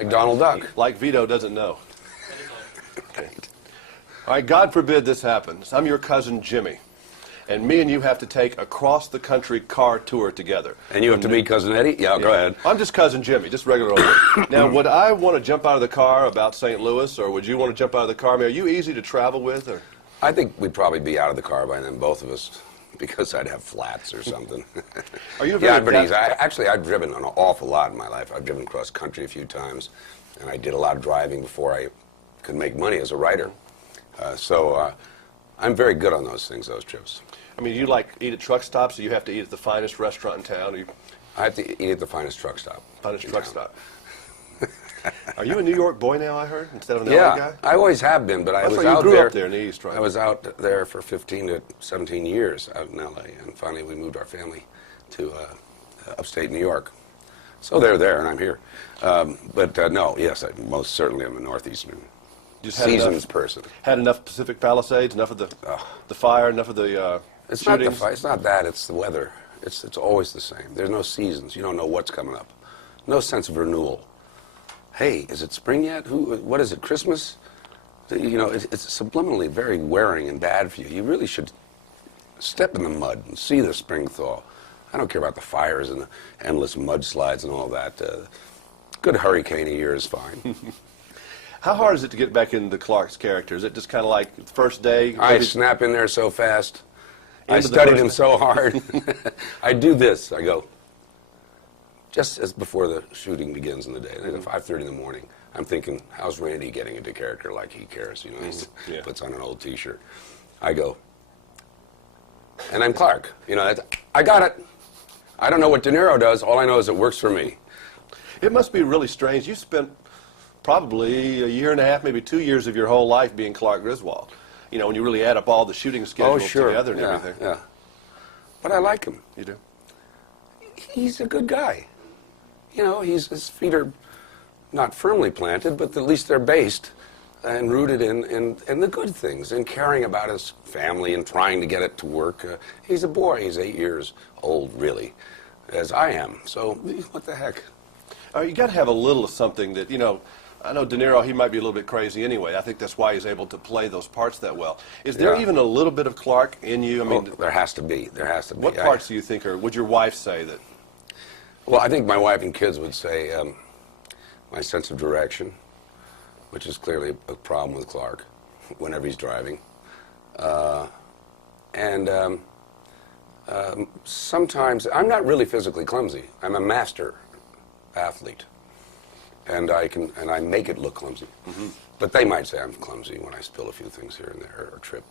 Like Donald Duck. Like Vito doesn't know. Okay. All right, God forbid this happens. I'm your cousin Jimmy, and me and you have to take a cross-the-country car tour together. And you have to meet Cousin Eddie? Yeah, go ahead. I'm just Cousin Jimmy, just regular old. Now, would I want to jump out of the car about St. Louis, or would you want to jump out of the car? I mean, are you easy to travel with? Or? I think we'd probably be out of the car by then, both of us, because I'd have flats or something. Are you yeah, but actually, I've driven an awful lot in my life. I've driven cross country a few times, and I did a lot of driving before I could make money as a writer. So I'm very good on those things, those trips. I mean, you like eat at truck stops, or you have to eat at the finest restaurant in town? I have to eat at the finest truck stop. Finest truck stop. Are you a New York boy now, I heard, instead of an LA guy? Yeah, I always have been, but I was you out grew there. up there in the East, right? I was out there for 15 to 17 years out in LA, and finally we moved our family to upstate New York. So they're there, and I'm here. No, yes, I most certainly am a Northeastern seasons person. Had enough Pacific Palisades, enough of the fire, enough of the it's shootings? Not the fire, it's not that, it's the weather. It's always the same. There's no seasons. You don't know what's coming up. No sense of renewal. Hey, is it spring yet? What is it, Christmas? You know, it's subliminally very wearing and bad for you. You really should step in the mud and see the spring thaw. I don't care about the fires and the endless mudslides and all that. Good hurricane a year is fine. How hard is it to get back into Clark's character? Is it just kind of like the first day? I snap in there so fast. I studied him so hard. I do this. I go, just as before the shooting begins in the day, at 5:30 in the morning, I'm thinking, how's Randy getting into character like he cares? You know, he puts on an old T-shirt. I go, and I'm Clark. You know, I got it. I don't know what De Niro does. All I know is it works for me. It must be really strange. You spent probably a year and a half, maybe 2 years of your whole life being Clark Griswold. You know, when you really add up all the shooting schedules together and everything. Yeah. But I like him. You do? He's a good guy. You know, his feet are not firmly planted, but at least they're based and rooted in the good things, and caring about his family and trying to get it to work. He's a boy. He's 8 years old, really, as I am. So what the heck? You got to have a little of something that, you know, I know De Niro, he might be a little bit crazy anyway. I think that's why he's able to play those parts that well. Is there even a little bit of Clark in you? I mean, there has to be. There has to be. What parts do you think would your wife say that? Well, I think my wife and kids would say my sense of direction, which is clearly a problem with Clark whenever he's driving. Sometimes, I'm not really physically clumsy. I'm a master athlete. And I make it look clumsy. But they might say I'm clumsy when I spill a few things here and there or trip.